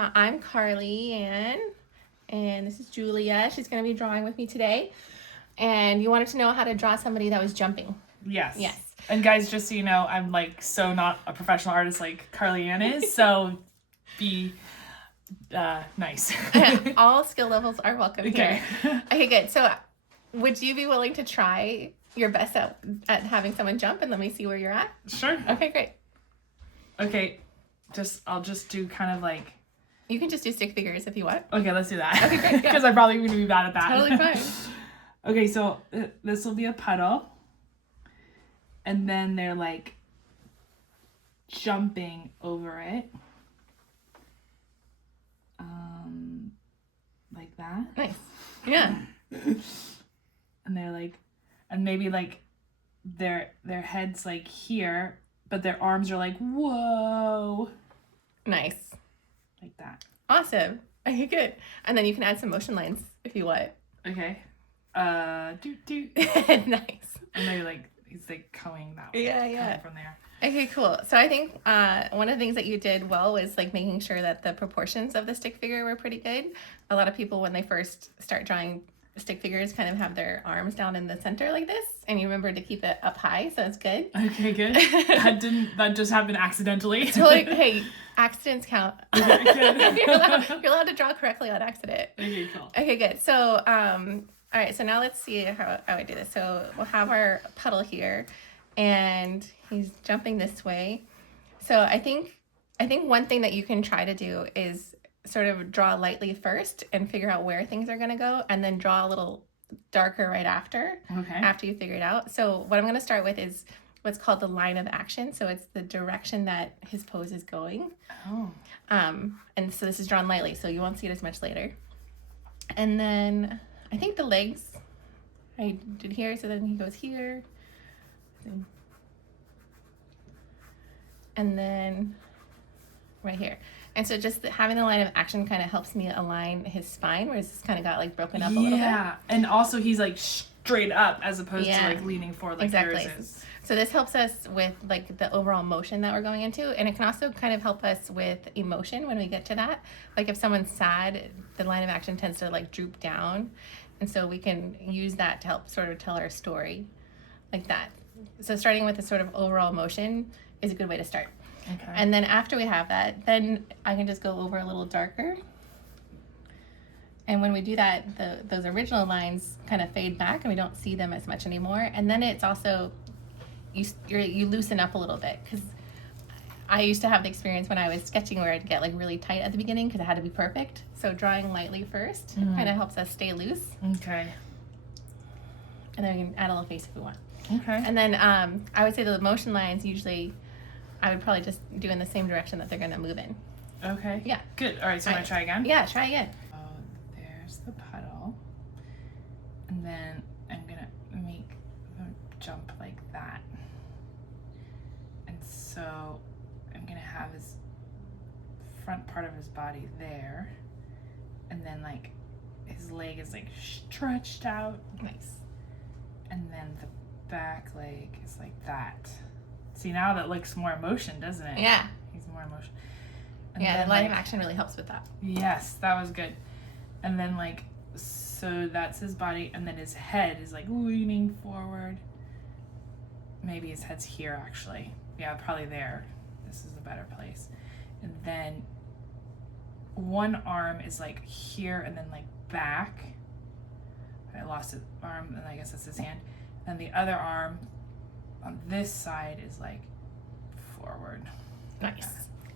I'm Carly Ann, and this is Julia. She's going to be drawing with me today. And you wanted to know how to draw somebody that was jumping. Yes. Yes. And guys, just so you know, I'm like so not a professional artist like Carly Ann is, so be nice. All skill levels are welcome Okay. here. Okay, good. So would you be willing to try your best at having someone jump, and let me see where you're at? Sure. Okay, great. Okay, I'll just do kind of like... You can just do stick figures if you want. Okay, let's do that. Okay, great, yeah. Because I'm probably going to be bad at that. Totally fine. Okay, so this will be a puddle. And then they're like jumping over it. Like that. Nice. Yeah. And they're like, and maybe like their head's like here, but their arms are like, whoa. Nice. Like that. Awesome. Okay, good. And then you can add some motion lines if you want. Okay. Do. Nice. And they're like, he's like coming that way. Yeah, yeah. Coming from there. Okay, cool. So I think one of the things that you did well was like making sure that the proportions of the stick figure were pretty good. A lot of people, when they first start drawing stick figures, kind of have their arms down in the center like this, and you remember to keep it up high, so it's good. Okay, good. That just happened accidentally. So like, hey, accidents count. Okay, good. you're allowed to draw correctly on accident. Okay, cool. Okay, good. So all right, so now let's see how I do this. So we'll have our puddle here, and he's jumping this way. So I think one thing that you can try to do is sort of draw lightly first and figure out where things are going to go, and then draw a little darker right after you figure it out. So what I'm going to start with is what's called the line of action. So it's the direction that his pose is going. Oh. And so this is drawn lightly, so you won't see it as much later. And then I think the legs I did here, so then he goes here. And then right here. And so just having the line of action kind of helps me align his spine, where it's kind of got like broken up a little bit. Yeah, and also he's like straight up as opposed to Yeah. like leaning forward like Exactly. yours is. So this helps us with like the overall motion that we're going into, and it can also kind of help us with emotion when we get to that. Like if someone's sad, the line of action tends to like droop down, and so we can use that to help sort of tell our story like that. So starting with the sort of overall motion is a good way to start. Okay. And then after we have that, then I can just go over a little darker. And when we do that, those original lines kind of fade back and we don't see them as much anymore. And then it's also, you loosen up a little bit, because I used to have the experience when I was sketching where I'd get like really tight at the beginning because it had to be perfect. So drawing lightly first kind of helps us stay loose. Okay. And then we can add a little face if we want. Okay. And then I would say the motion lines usually I would probably just do in the same direction that they're going to move in. Okay. Yeah. Good. All right, so I'm going to try again? Yeah, try again. There's the puddle. And then I'm going to make them jump like that. And so I'm going to have his front part of his body there. And then like his leg is like stretched out. Nice. And then the back leg is like that. See, now that looks more emotion, doesn't it? Yeah. He's more emotion. And Yeah, then, the line like, of action really helps with that. Yes, that was good. And then like, so that's his body, and then his head is like leaning forward. Maybe his head's here actually. Yeah, probably there. This is a better place. And then one arm is like here and then like back. I lost his arm, and I guess that's his hand. And the other arm on this side is like forward. Nice.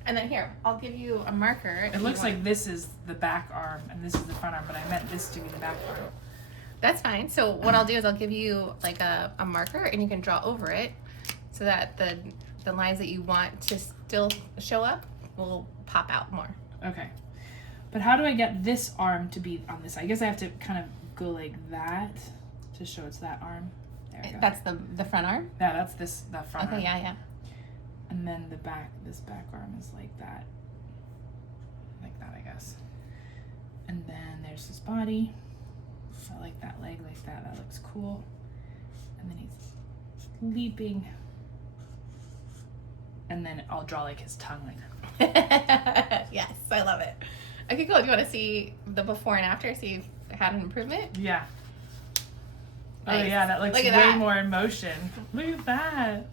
And then here, I'll give you a marker. It looks like this is the back arm and this is the front arm, but I meant this to be the back arm. That's fine. So what I'll do is I'll give you like a marker, and you can draw over it so that the lines that you want to still show up will pop out more. Okay. But how do I get this arm to be on this side? I guess I have to kind of go like that to show it's that arm. There we go. That's the front arm? Yeah, that's the front arm. Okay, yeah. And then this back arm is like that. Like that, I guess. And then there's his body. I like that leg like that. That looks cool. And then he's leaping. And then I'll draw like his tongue like that. Yes, I love it. Okay, cool. Do you want to see the before and after? See if it had an improvement? Yeah. Oh Nice. yeah, that looks Look way at that. more in motion. Look at that.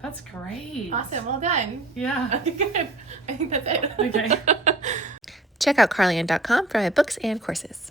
That's great. Awesome. Well done. Yeah. Okay, good. I think that's it. Okay. Check out carlyann.com for my books and courses.